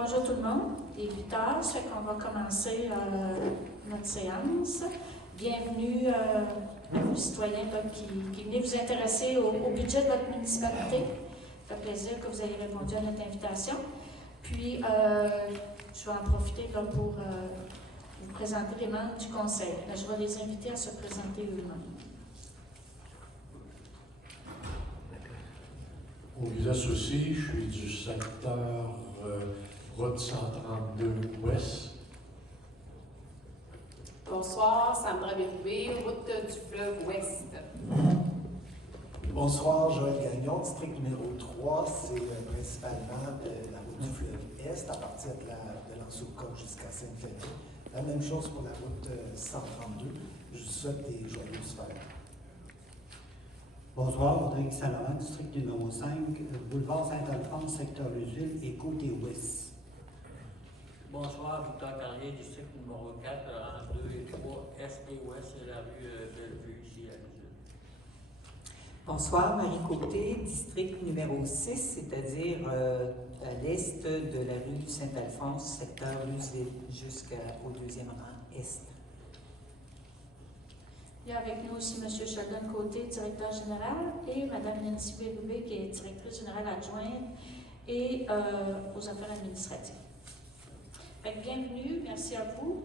Bonjour tout le monde, il est 8 heures, ça fait qu'on va commencer notre séance. Bienvenue aux citoyens qui venaient vous intéresser au budget de votre municipalité. Ça fait plaisir que vous ayez répondu à notre invitation. Puis, je vais en profiter là, pour vous présenter les membres du conseil. Là, je vais les inviter à se présenter eux-mêmes. On vous associe, je suis du secteur route 132 Ouest. Bonsoir, Sandra Bérubé, route du fleuve Ouest. Bonsoir, Joël Gagnon, district numéro 3, c'est principalement la route du fleuve Est, à partir de l'Anse-aux-Coques jusqu'à Sainte-Féline. La même chose pour la route 132. Je vous souhaite des joyeuses fêtes. Bonsoir, Rodrigue Saint-Laurent, district numéro 5, boulevard Saint-Alphonse, secteur Lusule et côté ouest. Bonsoir, Victor Carrier, district numéro 4, rang 2 et 3, est et ouest de la rue Bellevue, ici à Lusule. Bonsoir, Marie Côté, district numéro 6, c'est-à-dire à l'est de la rue Saint-Alphonse, secteur Lusule, jusqu'au deuxième rang est. Il y a avec nous aussi M. Sheldon Côté, directeur général, et Mme Nancy Bérubé, qui est directrice générale adjointe et aux affaires administratives. Fait que bienvenue, merci à vous.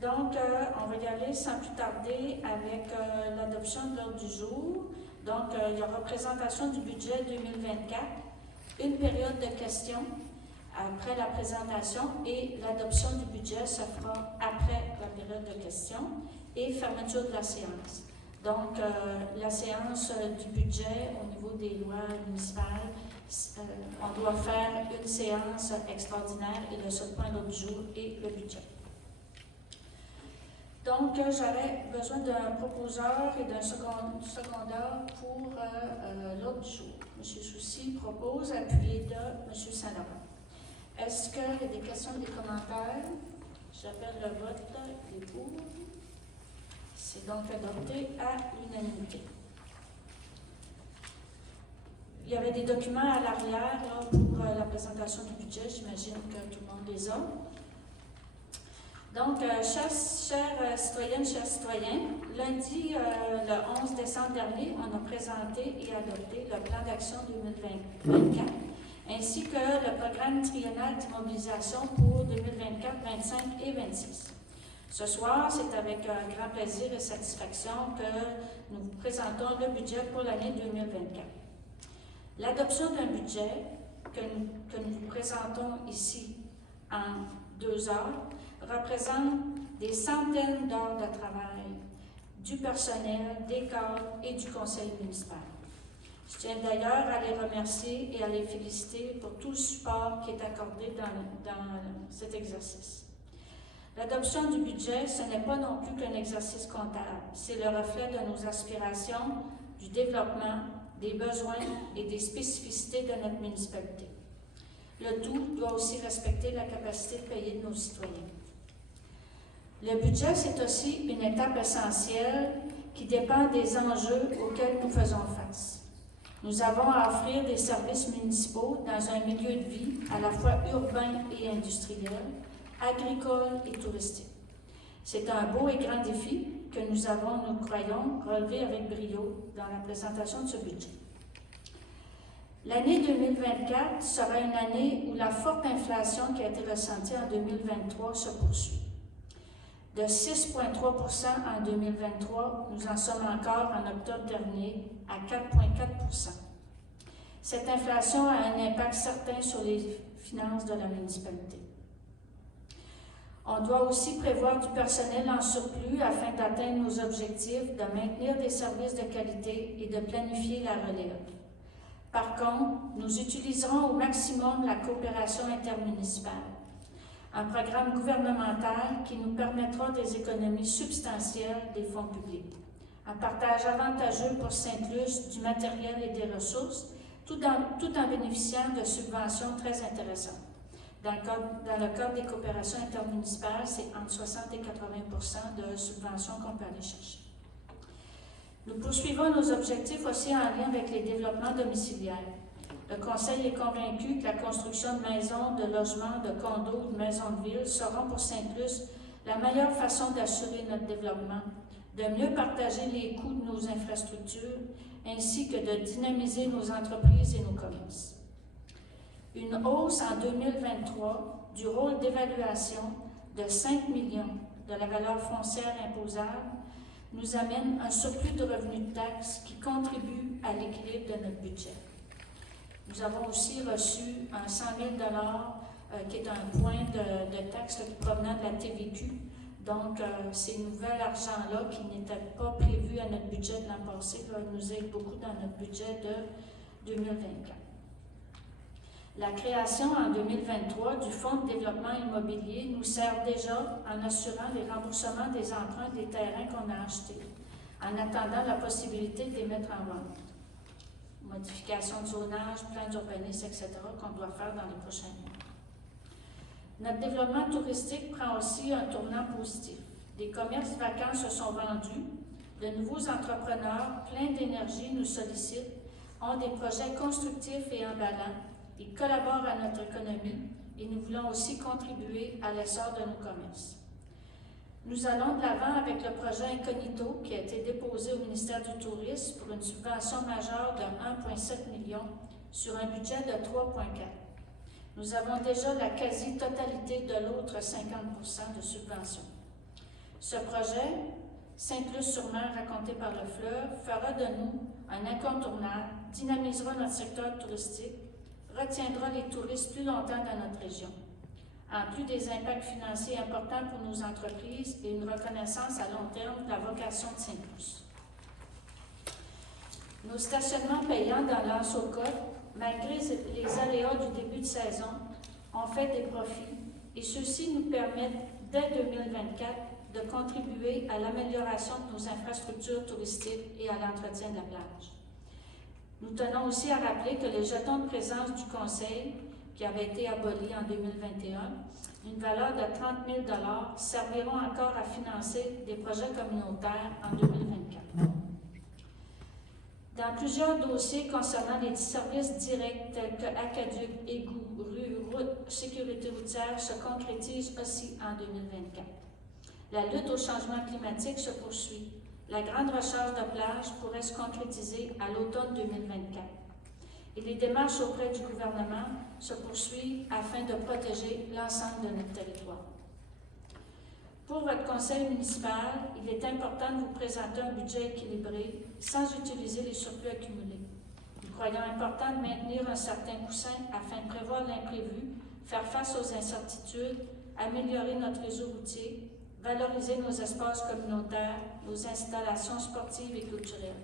Donc, on va y aller sans plus tarder avec l'adoption de l'ordre du jour. Donc, il y aura présentation du budget 2024, une période de questions après la présentation et l'adoption du budget se fera après la période de questions et fermeture de la séance. Donc, la séance du budget au niveau des lois municipales, on doit faire une séance extraordinaire et le seul point de l'ordre du jour est le budget. Donc, j'aurais besoin d'un proposeur et d'un secondeur pour l'ordre du jour. M. Soucy propose, appuyé de M. Saint-Laurent. Est-ce qu'il y a des questions et des commentaires? J'appelle le vote. Il est pour. C'est donc adopté à l'unanimité. Il y avait des documents à l'arrière pour la présentation du budget. J'imagine que tout le monde les a. Donc, chers citoyennes, chers citoyens, lundi, le 11 décembre dernier, on a présenté et adopté le plan d'action 2024, ainsi que le programme triennal d'immobilisation pour 2024, 25 et 26. Ce soir, c'est avec grand plaisir et satisfaction que nous vous présentons le budget pour l'année 2024. L'adoption d'un budget que nous vous présentons ici en 2 heures représente des centaines d'heures de travail du personnel, des cadres et du conseil municipal. Je tiens d'ailleurs à les remercier et à les féliciter pour tout le support qui est accordé dans cet exercice. L'adoption du budget, ce n'est pas non plus qu'un exercice comptable, c'est le reflet de nos aspirations, du développement, des besoins et des spécificités de notre municipalité. Le tout doit aussi respecter la capacité de payer de nos citoyens. Le budget, c'est aussi une étape essentielle qui dépend des enjeux auxquels nous faisons face. Nous avons à offrir des services municipaux dans un milieu de vie à la fois urbain et industriel, agricole et touristique. C'est un beau et grand défi que nous avons, nous croyons, relevé avec brio dans la présentation de ce budget. L'année 2024 sera une année où la forte inflation qui a été ressentie en 2023 se poursuit. De 6,3 % en 2023, nous en sommes encore en octobre dernier à 4,4 %. Cette inflation a un impact certain sur les finances de la municipalité. On doit aussi prévoir du personnel en surplus afin d'atteindre nos objectifs de maintenir des services de qualité et de planifier la relève. Par contre, nous utiliserons au maximum la coopération intermunicipale, un programme gouvernemental qui nous permettra des économies substantielles des fonds publics, un partage avantageux pour Sainte-Luce du matériel et des ressources, tout en bénéficiant de subventions très intéressantes. Dans le cadre des coopérations intermunicipales, c'est entre 60 et 80 % de subventions qu'on peut aller chercher. Nous poursuivons nos objectifs aussi en lien avec les développements domiciliaires. Le Conseil est convaincu que la construction de maisons, de logements, de condos, de maisons de ville seront pour Sainte-Luce la meilleure façon d'assurer notre développement, de mieux partager les coûts de nos infrastructures, ainsi que de dynamiser nos entreprises et nos commerces. Une hausse en 2023 du rôle d'évaluation de 5 millions de la valeur foncière imposable nous amène un surplus de revenus de taxes qui contribue à l'équilibre de notre budget. Nous avons aussi reçu un 100 000 qui est un point de taxe provenant de la TVQ. Donc, ces nouvel argent-là, qui n'étaient pas prévus à notre budget de l'an passé, nous aident beaucoup dans notre budget de 2024. La création en 2023 du Fonds de développement immobilier nous sert déjà en assurant les remboursements des emprunts des terrains qu'on a achetés, en attendant la possibilité de les mettre en vente. Modification de zonage, plan d'urbanisme, etc., qu'on doit faire dans les prochains mois. Notre développement touristique prend aussi un tournant positif. Des commerces vacants se sont vendus, de nouveaux entrepreneurs pleins d'énergie nous sollicitent, ont des projets constructifs et emballants. Ils collaborent à notre économie et nous voulons aussi contribuer à l'essor de nos commerces. Nous allons de l'avant avec le projet Incognito qui a été déposé au ministère du Tourisme pour une subvention majeure de 1,7 million sur un budget de 3,4. Nous avons déjà la quasi-totalité de l'autre 50% de subvention. Ce projet, Sainte-Luce-sur-Mer raconté par le fleuve, fera de nous un incontournable, dynamisera notre secteur touristique, retiendra les touristes plus longtemps dans notre région. En plus des impacts financiers importants pour nos entreprises et une reconnaissance à long terme de la vocation de Sainte-Luce. Nos stationnements payants dans l'Anse-aux-Côtes, malgré les aléas du début de saison, ont fait des profits et ceux-ci nous permettent, dès 2024, de contribuer à l'amélioration de nos infrastructures touristiques et à l'entretien de la plage. Nous tenons aussi à rappeler que les jetons de présence du Conseil, qui avaient été abolis en 2021, d'une valeur de 30 000 $, serviront encore à financer des projets communautaires en 2024. Dans plusieurs dossiers concernant les services directs tels que aqueduc, égouts, rues, routes, sécurité routière se concrétisent aussi en 2024. La lutte au changement climatique se poursuit. La grande recharge de plage pourrait se concrétiser à l'automne 2024. Et les démarches auprès du gouvernement se poursuivent afin de protéger l'ensemble de notre territoire. Pour votre conseil municipal, il est important de vous présenter un budget équilibré sans utiliser les surplus accumulés. Nous croyons important de maintenir un certain coussin afin de prévoir l'imprévu, faire face aux incertitudes, améliorer notre réseau routier, valoriser nos espaces communautaires, nos installations sportives et culturelles.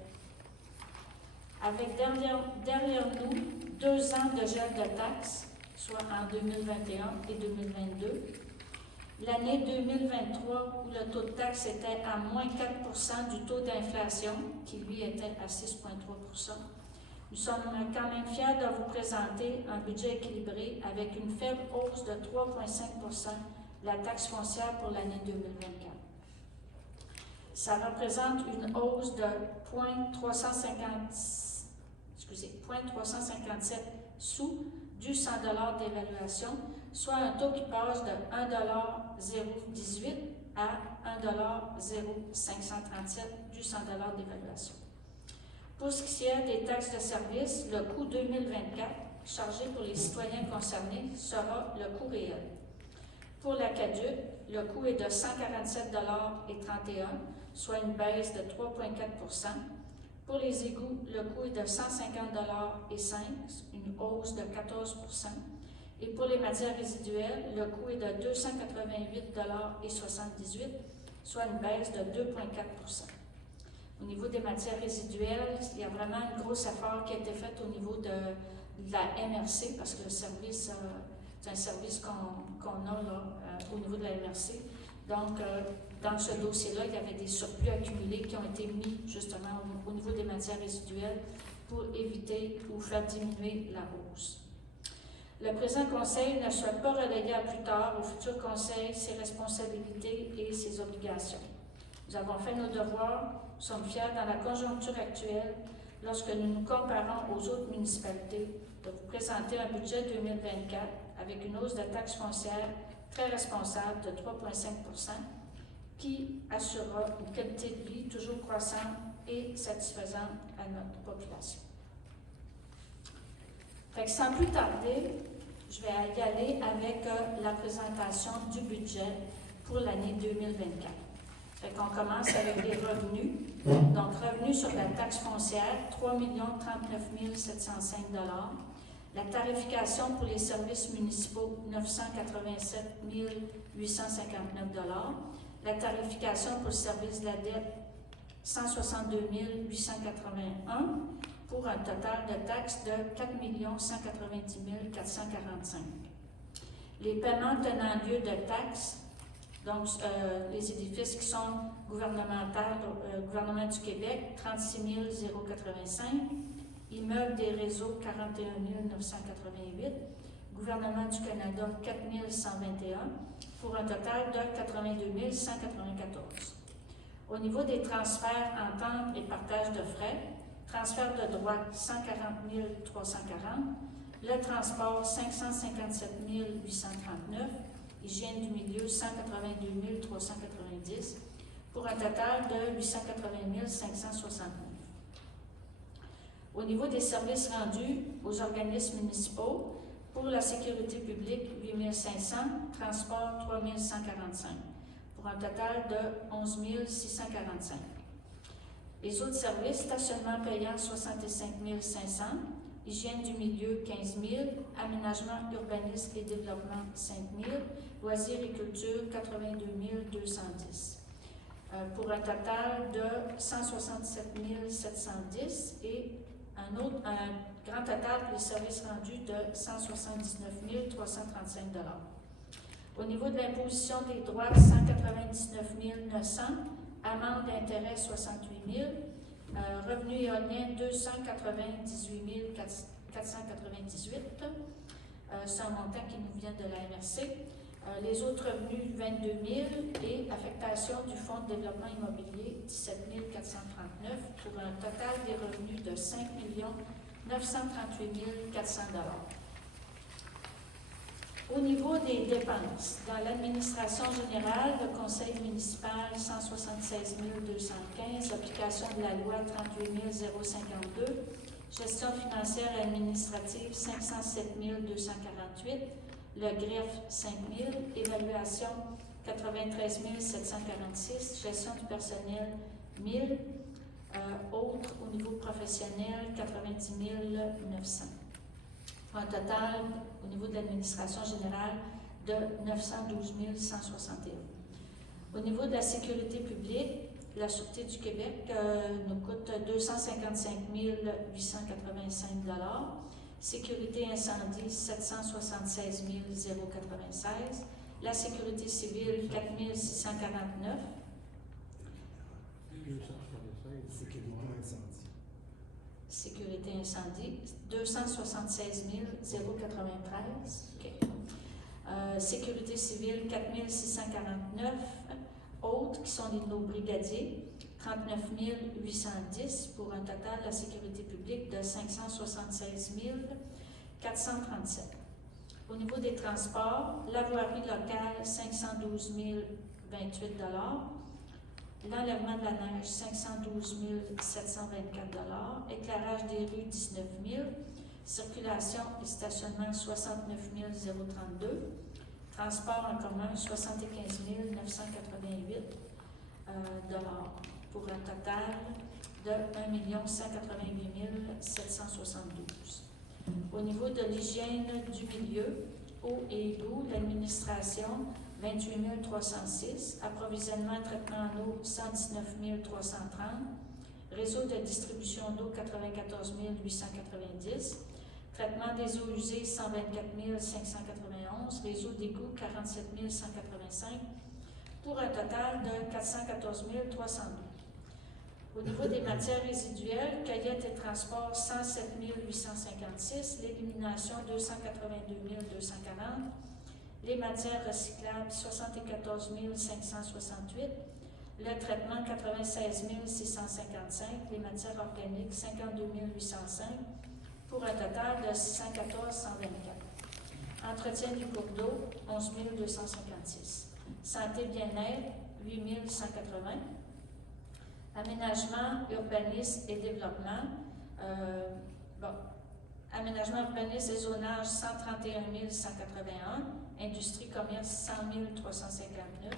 Avec derrière nous 2 ans de gel de taxes, soit en 2021 et 2022, l'année 2023 où le taux de taxe était à moins 4% du taux d'inflation, qui lui était à 6,3%, nous sommes quand même fiers de vous présenter un budget équilibré avec une faible hausse de 3,5% de la taxe foncière pour l'année 2024. Ça représente une hausse de 0,357 sous du 100 $ d'évaluation, soit un taux qui passe de 1,018 à 1,0537 du 100 $ d'évaluation. Pour ce qui est des taxes de service, le coût 2024 chargé pour les citoyens concernés sera le coût réel. Pour l'Aqueduc, le coût est de 147,31 $, soit une baisse de 3,4 %. Pour les égouts, le coût est de 150,05 $, une hausse de 14 %. Et pour les matières résiduelles, le coût est de 288,78 $, soit une baisse de 2,4 %. Au niveau des matières résiduelles, il y a vraiment un gros effort qui a été fait au niveau de la MRC, parce que le service, c'est un service qu'on a là, au niveau de la MRC. Donc, dans ce dossier-là, il y avait des surplus accumulés qui ont été mis justement au niveau des matières résiduelles pour éviter ou faire diminuer la hausse. Le présent conseil ne souhaite pas reléguer à plus tard au futur conseil ses responsabilités et ses obligations. Nous avons fait nos devoirs, nous sommes fiers dans la conjoncture actuelle lorsque nous nous comparons aux autres municipalités de vous présenter un budget 2024 avec une hausse de taxes foncières très responsable de 3,5 % qui assurera une qualité de vie toujours croissante et satisfaisante à notre population. Fait que sans plus tarder, je vais y aller avec la présentation du budget pour l'année 2024. Fait qu'on commence avec les revenus. Donc, revenus sur la taxe foncière, 3 039 705 $. La tarification pour les services municipaux, 987 859 $. La tarification pour le service de la dette, 162 881 $ pour un total de taxes de 4 190 445 $. Les paiements tenant lieu de taxes, donc les édifices qui sont gouvernementaux, gouvernement du Québec, 36 085 $. Immeubles des réseaux, 41 988 $. Gouvernement du Canada, 4 121 $, pour un total de 82 194 $. Au niveau des transferts, ententes et partage de frais, transfert de droits, 140 340 $. Le transport, 557 839 $. Hygiène du milieu, 182 390 $, pour un total de 880 569 $. Au niveau des services rendus aux organismes municipaux, pour la sécurité publique, 8 500 $, transport, 3 145 $, pour un total de 11 645 $. Les autres services, stationnement payant, 65 500 $, hygiène du milieu, 15 000 $, aménagement, urbanisme et développement, 5 000 $, loisirs et culture, 82 210 $, pour un total de 167 710 $, et un grand total pour les services rendus de 179 335 $. Au niveau de l'imposition des droits, 199 900 $, amende d'intérêt, 68 000 $, revenu éolien, 298 498 $. C'est un montant qui nous vient de la MRC. Les autres revenus, 22 000 $ et affectation du Fonds de développement immobilier, 17 439 $, pour un total des revenus de 5 938 400 $. Au niveau des dépenses, dans l'administration générale, le conseil municipal, 176 215 $, application de la loi, 38 052 $, gestion financière et administrative, 507 248 $, le greffe, 5 000 $, évaluation, 93 746 $, gestion du personnel, 1 000 $, autres au niveau professionnel, 90 900 $. Pour un total, au niveau de l'administration générale, de 912 161 $. Au niveau de la sécurité publique, la Sûreté du Québec nous coûte 255 885 $. Sécurité incendie, 776 096 $. La sécurité civile, 4 649 $. Sécurité incendie, 276 093 $. Okay. Sécurité civile, 4 649 $. Autres, qui sont nos brigadiers, 39 810 $, pour un total de la sécurité publique de 576 437 $. Au niveau des transports, la voirie locale, 512 028 $. L'enlèvement de la neige, 512 724 $. Éclairage des rues, 19 000 $. Circulation et stationnement, 69 032 $. Transport en commun, 75 988 $, pour un total de 1 188 772 $. Au niveau de l'hygiène du milieu, eau et égout, l'administration, 28 306 $, approvisionnement et traitement en eau, 119 330 $, réseau de distribution d'eau, 94 890 $, traitement des eaux usées, 124 591 $, réseau d'égout, 47 185 $, pour un total de 414 302 $. Au niveau des matières résiduelles, cueillette et transport, 107 856 $, l'élimination, 282 240 $, les matières recyclables, 74 568 $, le traitement, 96 655 $, les matières organiques, 52 805 $, pour un total de 614 124. Entretien du cours d'eau, 11 256. Santé bien-être, 8 180. Aménagement, urbanisme et développement. Aménagement, urbanisme et zonage, 131 181. Industrie, commerce, 100 359.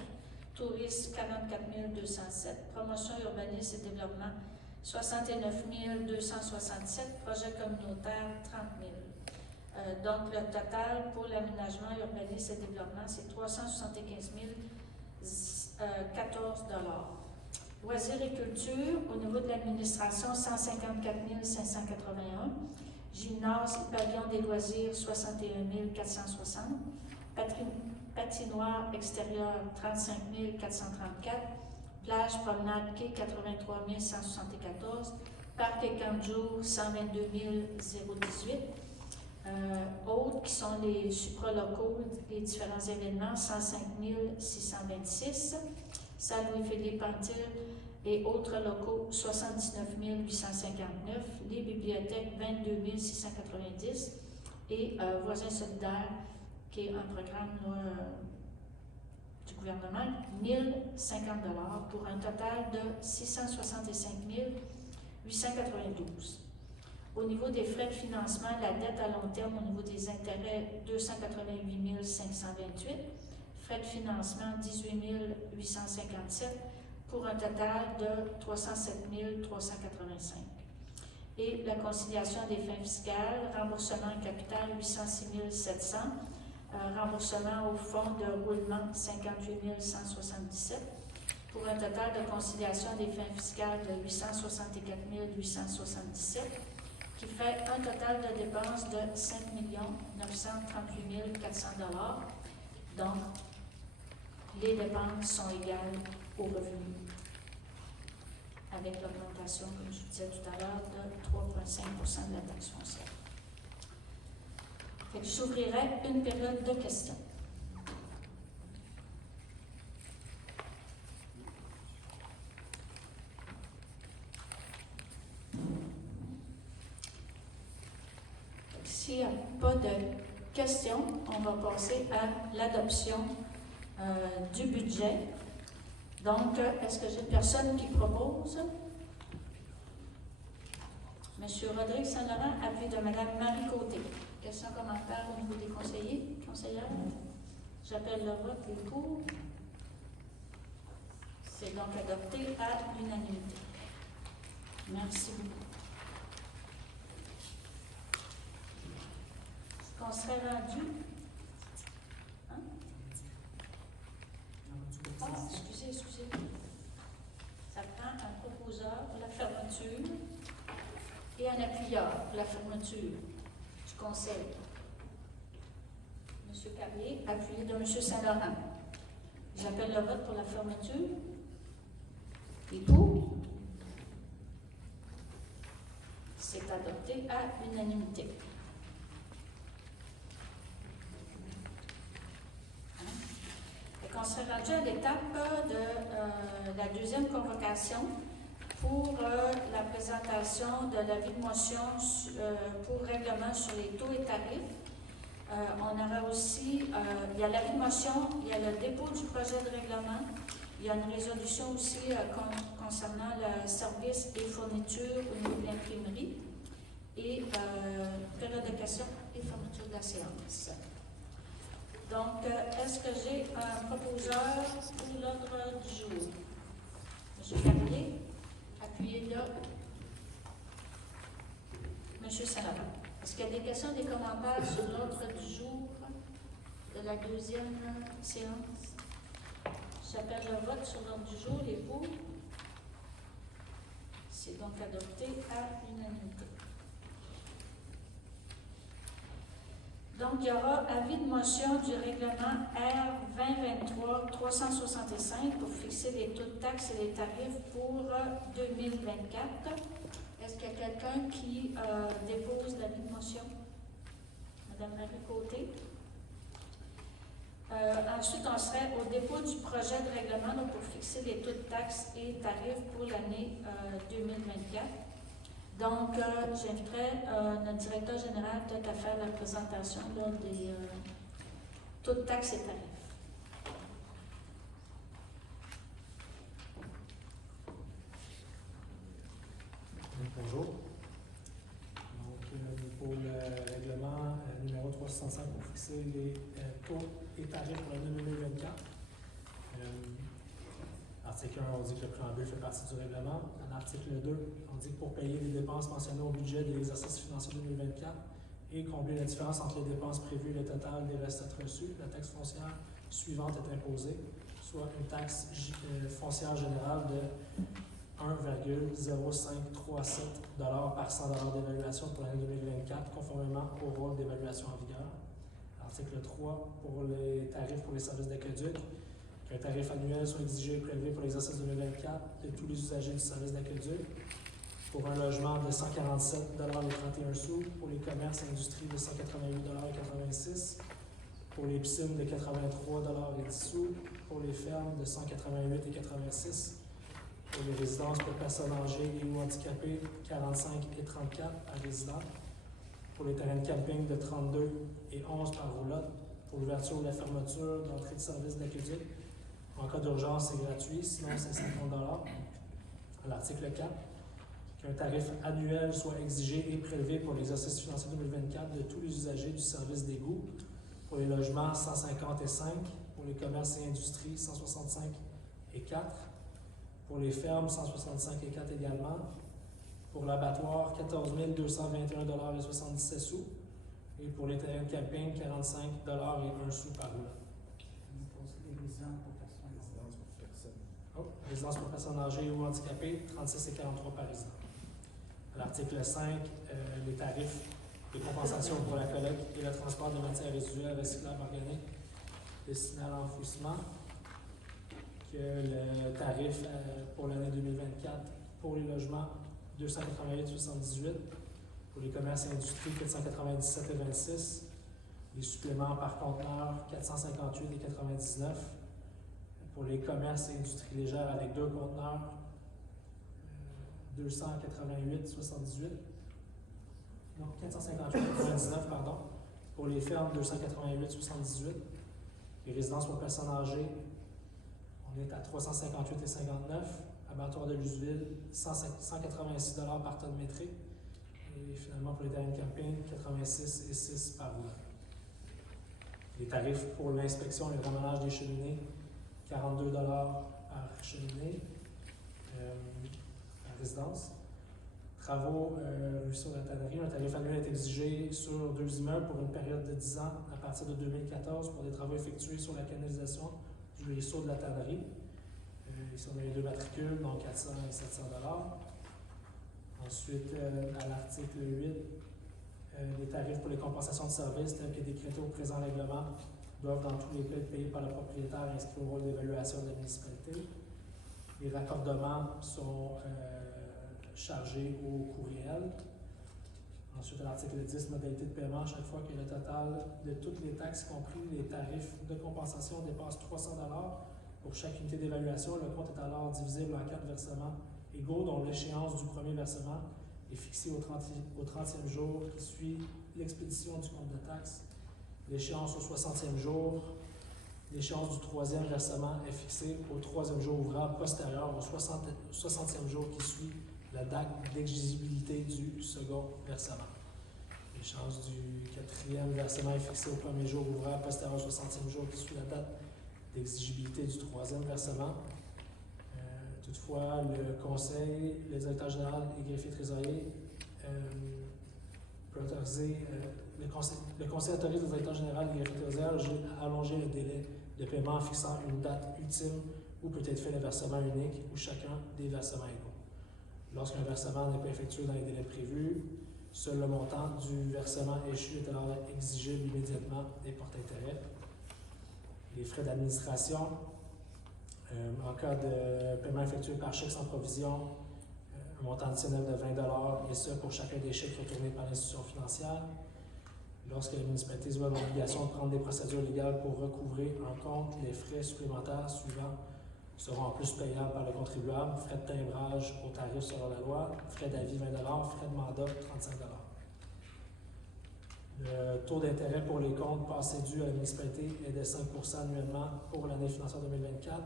Tourisme, 44 207. Promotion, urbanisme et développement, 69 267. Projet communautaire, 30 000. Donc, le total pour l'aménagement, urbanisme et développement, c'est 375 014 $. Loisirs et culture, au niveau de l'administration, 154 581. Gymnase, pavillon des loisirs, 61 460. Patinoire extérieure, 35 434. Plage, promenade, quai, 83 174. Parc et camp de jour, 122 018. Autres, qui sont les supralocaux, les différents événements, 105 626. Salle Louis-Philippe Antil et autres locaux, 79 859. Les bibliothèques, 22 690. Et Voisins solidaires, qui est un programme du gouvernement, 1050 $ pour un total de 665 892. Au niveau des frais de financement, la dette à long terme au niveau des intérêts, 288 528. Frais de financement, 18 857 pour un total de 307 385. Et la conciliation des fins fiscales, remboursement en capital, 806 700. Remboursement au fonds de roulement, 58 177. Pour un total de conciliation des fins fiscales de 864 877. Qui fait un total de dépenses de 5 938 400 $. Donc, les dépenses sont égales aux revenus, avec l'augmentation, comme je vous disais tout à l'heure, de 3,5 % de la taxe foncière. J'ouvrirai une période de questions. S'il n'y a pas de questions, on va passer à l'adoption du budget. Donc, est-ce que j'ai une personne qui propose? Monsieur Rodrigue Saint-Laurent, appui de Mme Marie Côté. Questions, commentaires au niveau des conseillers, conseillères? J'appelle le vote, les pour. C'est donc adopté à l'unanimité. Merci beaucoup. Est-ce qu'on serait rendu? Hein? Ah, excusez. Ça prend un proposeur pour la fermeture et un appuyeur pour la fermeture du conseil. M. Carrier, appuyé de M. Saint-Laurent. J'appelle le vote pour la fermeture. Et pour? C'est adopté à l'unanimité. On serait rendu à l'étape de la deuxième convocation pour la présentation de l'avis de motion pour règlement sur les taux et tarifs. On aura aussi, il y a l'avis de motion, il y a le dépôt du projet de règlement, il y a une résolution aussi concernant le service et fourniture au niveau de l'imprimerie et période de questions et fermeture de la séance. Donc, est-ce que j'ai un proposeur pour l'ordre du jour? M. Carrier, appuyez là. M. Saint-Laurent. Est-ce qu'il y a des questions, des commentaires sur l'ordre du jour de la deuxième séance? J'appelle le vote sur l'ordre du jour. Les pour? C'est donc adopté à l'unanimité. Donc, il y aura avis de motion du règlement R 2023-365 pour fixer les taux de taxes et les tarifs pour 2024. Est-ce qu'il y a quelqu'un qui dépose l'avis de motion? Madame Marie Côté. Ensuite, on serait au dépôt du projet de règlement donc, pour fixer les taux de taxes et tarifs pour l'année 2024. Donc, j'inviterai notre directeur général peut-être à faire la présentation là, des taux de taxes et tarifs. Bonjour. Donc, pour le règlement numéro 365 pour fixer les taux et tarifs pour l'année 2024. Article 1, on dit que le préambule fait partie du règlement. En article 2, on dit que pour payer les dépenses mentionnées au budget de l'exercice financier 2024 et combler la différence entre les dépenses prévues et le total des recettes reçues, la taxe foncière suivante est imposée, soit une taxe foncière générale de 1,0537 $ par 100 $ d'évaluation pour l'année 2024, conformément au rôle d'évaluation en vigueur. Article 3, pour les tarifs pour les services d'aqueduc, qu'un tarif annuel soit exigé et prélevé pour l'exercice 2024 de tous les usagers du service d'aqueduc, pour un logement de 147 $ et 31 sous, pour les commerces et industries de 188 $ et 86, pour les piscines de 83 $ et 10 sous, pour les fermes de 188 et 86, pour les résidences pour personnes âgées et ou handicapées, 45 et 34 à résident, pour les terrains de camping de 32 et 11 par roulotte, pour l'ouverture ou la fermeture d'entrée de service d'aqueduc. En cas d'urgence, c'est gratuit, sinon c'est 50 $. À l'article 4, qu'un tarif annuel soit exigé et prélevé pour l'exercice financier 2024 de tous les usagers du service d'égout, pour les logements 150 et 5, pour les commerces et industries 165 et 4, pour les fermes 165 et 4 également, pour l'abattoir 14 221 $ et 77 sous, et pour les terrains de camping 45 $ et 1 sou par roulotte. Résidence pour personnes âgées ou handicapées, 36 et 43 par résident. À l'article 5, les tarifs de compensation pour la collecte et le transport de matières résiduelles recyclables organiques destinées à l'enfouissement, que le tarif pour l'année 2024 pour les logements 288,78, pour les commerces et industries 497 et 26, les suppléments par conteneur 458 et 99, pour les commerces et industries légères avec 2 conteneurs 288,78, non 458,99 pardon, pour les fermes 288,78, les résidences pour personnes âgées, on est à 358 et 59, abattoir de l'Useville 186 $ par tonne métrique, et finalement pour les terrains de camping 86 et 6 par roulotte. Les tarifs pour l'inspection et le ramenage des cheminées 42 $ par cheminée à résidence. Travaux sur la tannerie, un tarif annuel est exigé sur 2 immeubles pour une période de 10 ans à partir de 2014 pour des travaux effectués sur la canalisation du ruisseau de la tannerie. Ici, on a les 2 matricules, donc 400 et 700 $. Ensuite, à l'article 8, les tarifs pour les compensations de services tels que décrétés au présent règlement doivent dans tous les cas être payés par le propriétaire inscrit au rôle d'évaluation de la municipalité. Les raccordements sont chargés au coût réel. Ensuite, à l'article 10, modalité de paiement, chaque fois que le total de toutes les taxes, y compris les tarifs de compensation, dépasse 300 $ pour chaque unité d'évaluation, le compte est alors divisible en 4 versements égaux dont l'échéance du premier versement est fixée au 30e jour qui suit l'expédition du compte de taxe. L'échéance au 60e jour, l'échéance du troisième versement est fixée au 3e jour ouvrable postérieur au 60e jour qui suit la date d'exigibilité du second versement. L'échéance du 4e versement est fixée au 1er jour ouvrable postérieur au 60e jour qui suit la date d'exigibilité du 3e versement. Toutefois, le conseil, le directeur général et greffier trésorier peut autoriser, le conseil autorise le directeur général et greffier trésorier à allonger le délai de paiement en fixant une date ultime où peut être fait le versement unique ou chacun des versements égaux. Lorsqu'un versement n'est pas effectué dans les délais prévus, seul le montant du versement échu est alors exigible immédiatement des porte-intérêts. Les frais d'administration, en cas de paiement effectué par chèque sans provision, un montant additionnel de 20 $, et ce pour chacun des chèques retournés par l'institution financière. Lorsque la municipalité se voit dans l'obligation de prendre des procédures légales pour recouvrer un compte, les frais supplémentaires suivant seront en plus payables par le contribuable, frais de timbrage au tarif selon la loi, frais d'avis 20 frais de mandat 35 Le taux d'intérêt pour les comptes passés dus à la municipalité est de 5 annuellement pour l'année financière 2024.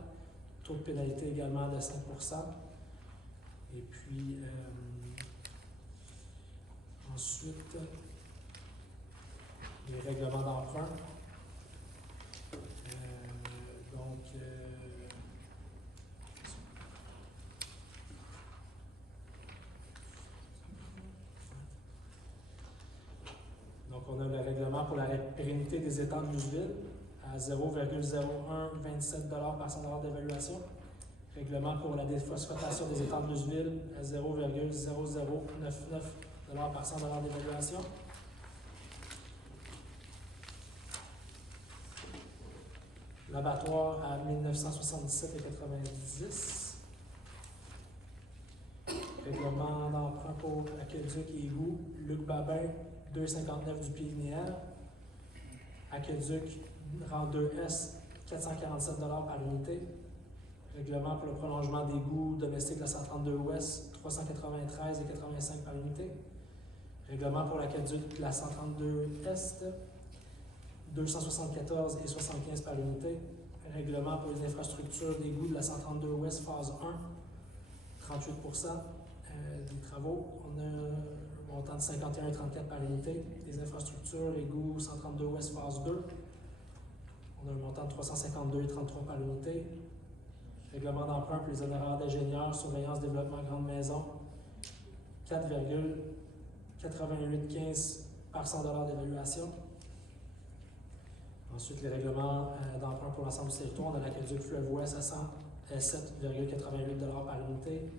Taux de pénalité également de 5 Et puis, ensuite, les règlements d'emprunt. Donc, on a le règlement pour la pérennité des étangs de Luzeville à 0,0127 par 100 d'évaluation. Règlement pour la déphosphatation des étangs de Luzeville à 0,0099 par 100 d'évaluation. L'abattoir à 1977,90. Règlement d'emprunt pour Aqueduc et Égout, Luc Babin, 2,59 du pied linéaire. Aqueduc, rang 2S, 447 par unité. Règlement pour le prolongement d'égout domestique de la 132 Ouest, 393,85 par unité. Règlement pour l'aqueduc de la 132 Est, 274,75 par unité. Règlement pour les infrastructures d'égout de la 132 Ouest, phase 1, 38 des travaux. On a un montant de 51,34 par unité. Les infrastructures égout 132 Ouest, phase 2. On a un montant de 352,33 par unité. Règlement d'emprunt pour les honoraires d'ingénieurs, surveillance, développement, grande maison, 4,8815 par 100 d'évaluation. Ensuite, les règlements d'emprunt pour l'ensemble du territoire. On a l'aqueduc Fleuve Ouest à 7,88 par unité.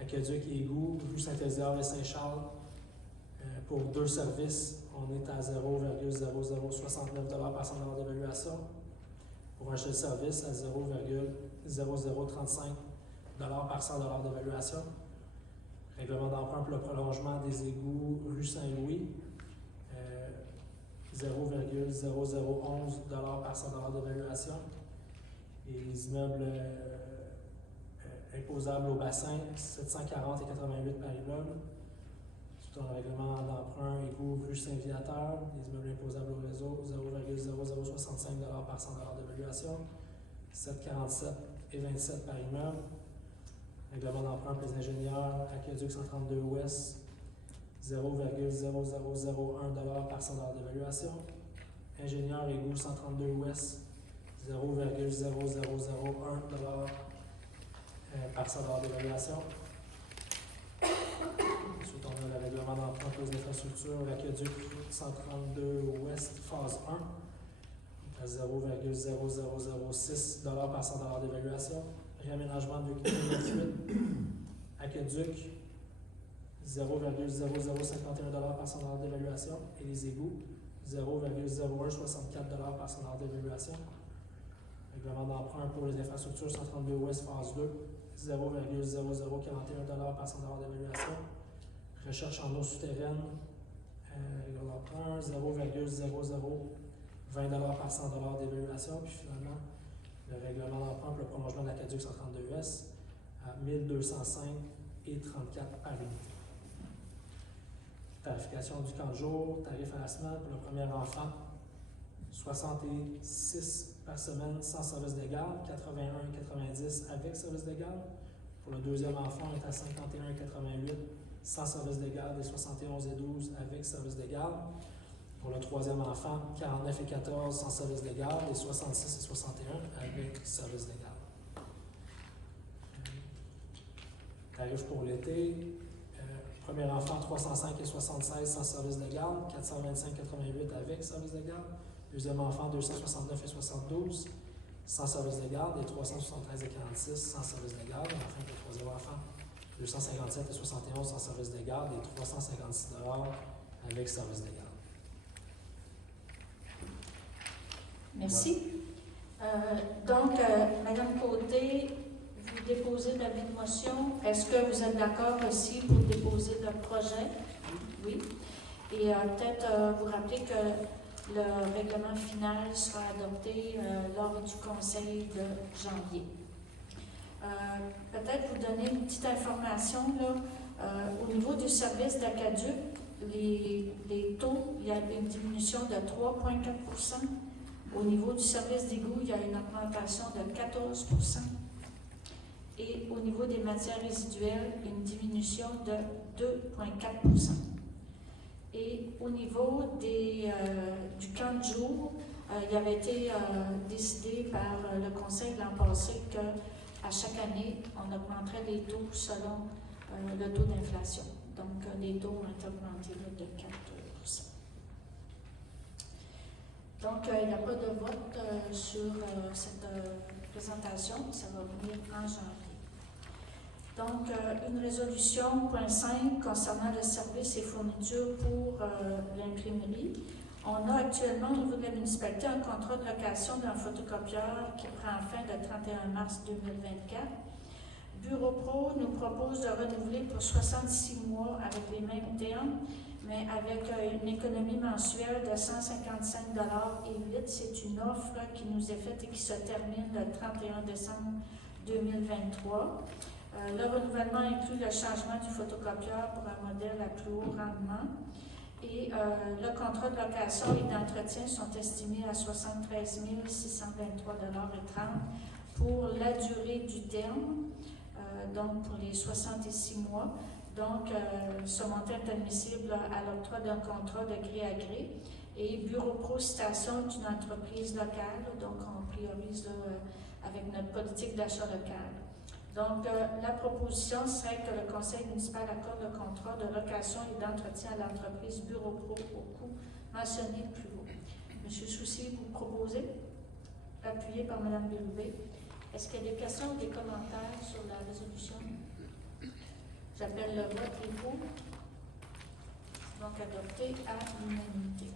Aqueduc et égout, rue Saint-Hésiard et Saint-Charles. Pour 2 services, on est à 0,0069 par 100 d'évaluation. Pour un seul service, à 0,0035 par 100 d'évaluation. Règlement d'emprunt pour le prolongement des égouts rue Saint-Louis, 0,0011 par 100 d'évaluation. Et les immeubles imposables au bassin, 740,88 par immeuble. Tout un règlement d'emprunt égout rue Saint-Viateur, les immeubles imposables au réseau, 0,0065 par 100 d'évaluation. 7,47 par immeuble. Règlement d'emprunt pour les ingénieurs, Aqueduc 132 Ouest, 0,0001 par 100 d'évaluation. Ingénieur égout 132 Ouest, 0,0001 par 100 d'évaluation. Ensuite, on a le règlement d'emprunt pour les infrastructures, Aqueduc 132 Ouest, phase 1. À 0,0006 par 100 d'évaluation. Réaménagement de fuite, Aqueduc, 0,0051 par 100 d'évaluation. Et les égouts, 0,0164 par 100 d'évaluation. Règlement d'emprunt pour les infrastructures 132 Ouest, phase 2, 0,0041 par 100 d'évaluation. Recherche en eau souterraine, règlement d'emprunt, 0,0020 par 100 d'évaluation. Puis finalement, le règlement d'emprunt pour le prolongement de l'Aqueduc 132 Ouest à 1205,34 par unité. Tarification du camp de jour, tarif à la semaine pour le premier enfant, 66 par semaine sans service de garde, 81,90 avec service de garde. Pour le deuxième enfant, on est à 51,88 sans service de garde et 71,12 avec service de garde. Pour le troisième enfant, 49,14 sans service de garde et 66,61 avec service de garde. Tarif pour l'été, premier enfant 305,76 sans service de garde, 425,88 avec service de garde. Deuxième enfant 269,72 sans service de garde et 373,46 sans service de garde. Enfin, pour le troisième enfant, 257,71 sans service de garde et 356 avec service de garde. Merci. Madame Côté, vous déposez l'avis de motion. Est-ce que vous êtes d'accord aussi pour déposer le projet? Oui. Et peut-être vous rappeler que le règlement final sera adopté lors du conseil de janvier. Peut-être vous donner une petite information là, au niveau du service d'Acaduc, les taux, il y a une diminution de 3,4 %. Au niveau du service d'égout, il y a une augmentation de 14 %. Et au niveau des matières résiduelles, une diminution de 2,4 %. Et au niveau du camp de jour, il avait été décidé par le Conseil de l'an passé qu'à chaque année, on augmenterait les taux selon le taux d'inflation. Donc, les taux ont été augmentés là, de 4 %. Donc, il n'y a pas de vote sur cette présentation, ça va venir en janvier. Donc, une résolution, point 5, concernant le service et fournitures pour l'imprimerie. On a actuellement au niveau de la municipalité un contrat de location d'un photocopieur qui prend fin le 31 mars 2024. Bureau Pro nous propose de renouveler pour 66 mois avec les mêmes termes, mais avec une économie mensuelle de 155,08 $. C'est une offre qui nous est faite et qui se termine le 31 décembre 2023. Le renouvellement inclut le changement du photocopieur pour un modèle à plus haut rendement. Et le contrat de location et d'entretien sont estimés à 73 623,30 $ pour la durée du terme, donc pour les 66 mois. Donc, ce montant est admissible à l'octroi d'un contrat de gré à gré. Et Bureau Pro Citation est une entreprise locale, donc on priorise avec notre politique d'achat local. Donc, la proposition serait que le conseil municipal accorde le contrat de location et d'entretien à l'entreprise Bureau Pro au coût mentionné plus haut. M. Soucy, vous proposez, appuyé par Mme Bérubé. Est-ce qu'il y a des questions ou des commentaires sur la résolution? J'appelle le vote et pour. Donc, adopté à l'unanimité.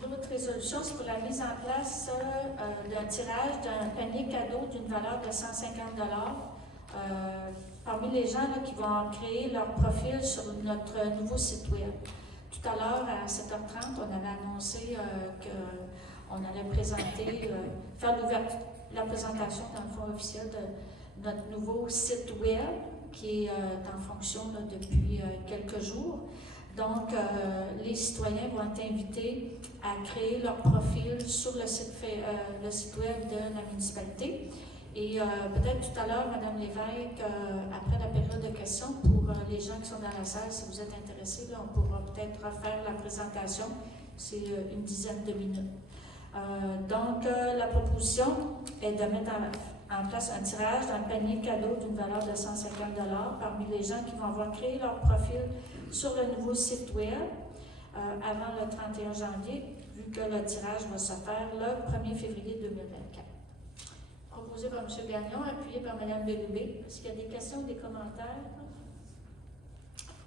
L'autre résolution, c'est pour la mise en place d'un tirage d'un panier cadeau d'une valeur de 150 $. Parmi les gens là, qui vont créer leur profil sur notre nouveau site web. Tout à l'heure, à 7h30, on avait annoncé qu'on allait présenter, faire la présentation dans le fond officiel de notre nouveau site web qui est en fonction là, depuis quelques jours. Donc, les citoyens vont être invités à créer leur profil sur le site web de la municipalité. Et peut-être tout à l'heure, Mme Lévesque, après la période de questions, pour les gens qui sont dans la salle, si vous êtes intéressés, là, on pourra peut-être refaire la présentation. C'est une dizaine de minutes. Donc, la proposition est de mettre en place un tirage d'un panier cadeau d'une valeur de 150 $ parmi les gens qui vont avoir créé leur profil sur le nouveau site web avant le 31 janvier, vu que le tirage va se faire le 1er février 2024. Proposé par M. Gagnon, appuyé par Mme Bérubé. Est-ce qu'il y a des questions ou des commentaires?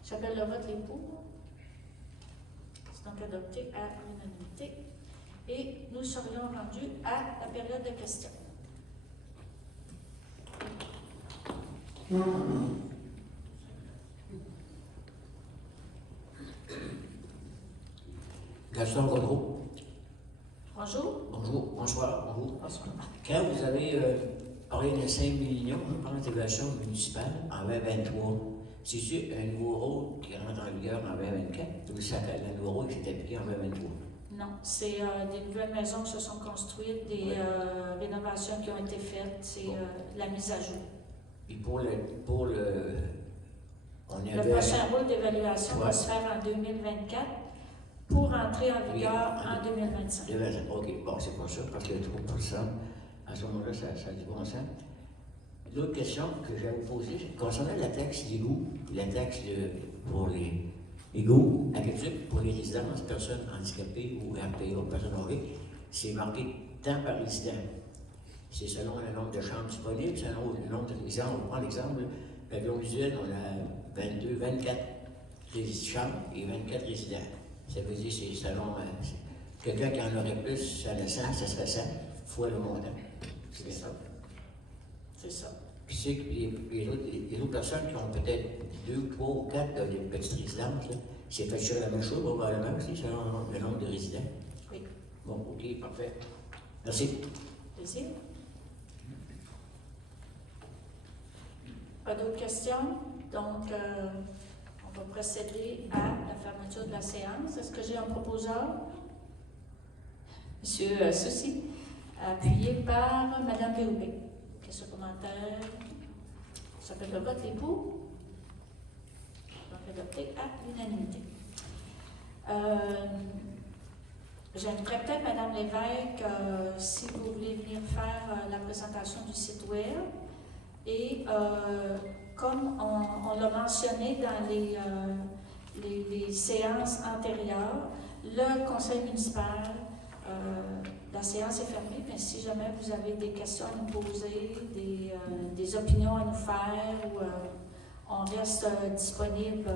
J'appelle le vote les pour. C'est donc adopté à l'unanimité. Et nous serions rendus à la période de questions. Gaston Godreau. Bonjour. Bonjour, bonsoir, bonjour. Bonsoir. Quand vous avez parlé de 5 millions pour l'intégration municipale en 2023, c'est-tu un nouveau rôle qui rentre en vigueur en 2024 ou c'est un nouveau rôle qui est appliqué en 2023? Non, c'est des nouvelles maisons qui se sont construites, des rénovations qui ont été faites, c'est la mise à jour. Et pour le prochain rôle d'évaluation va se faire en 2024 pour entrer en vigueur en 2025. 2025, ok, bon, c'est pas ça, parce que 3%, à ce moment-là, ça a du bon sens. L'autre question que j'allais vous poser, concernant la taxe d'égout, la taxe pour les égouts aqueducs pour les résidences, personnes handicapées ou RPA, personnes âgées, c'est marqué temps par résident. C'est selon le nombre de chambres disponibles, selon le nombre de résidents. On prend l'exemple, pavillon d'usine, on a 24 chambres et 24 résidents. Ça veut dire que c'est selon quelqu'un qui en aurait plus, ça le 100, ça serait 100 fois le montant. C'est ça. C'est ça. Puis c'est que les autres personnes qui ont peut-être 2, 3 ou 4 des petites résidences, c'est fait la même chose probablement aussi selon le nombre de résidents. Oui. Bon, ok, parfait. Merci. Plaisir. Pas d'autres questions? Donc, on va procéder à la fermeture de la séance. Est-ce que j'ai un proposeur? Monsieur Soucy, appuyé par Madame Béoubé. Question commentaire? Ça fait le vote, les pour? Donc, adopté à l'unanimité. J'aimerais peut-être, Madame Lévesque, si vous voulez venir faire la présentation du site web. Et comme on l'a mentionné dans les séances antérieures, le conseil municipal, la séance est fermée, mais si jamais vous avez des questions à nous poser, des opinions à nous faire, on reste disponible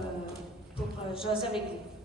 pour jaser avec vous.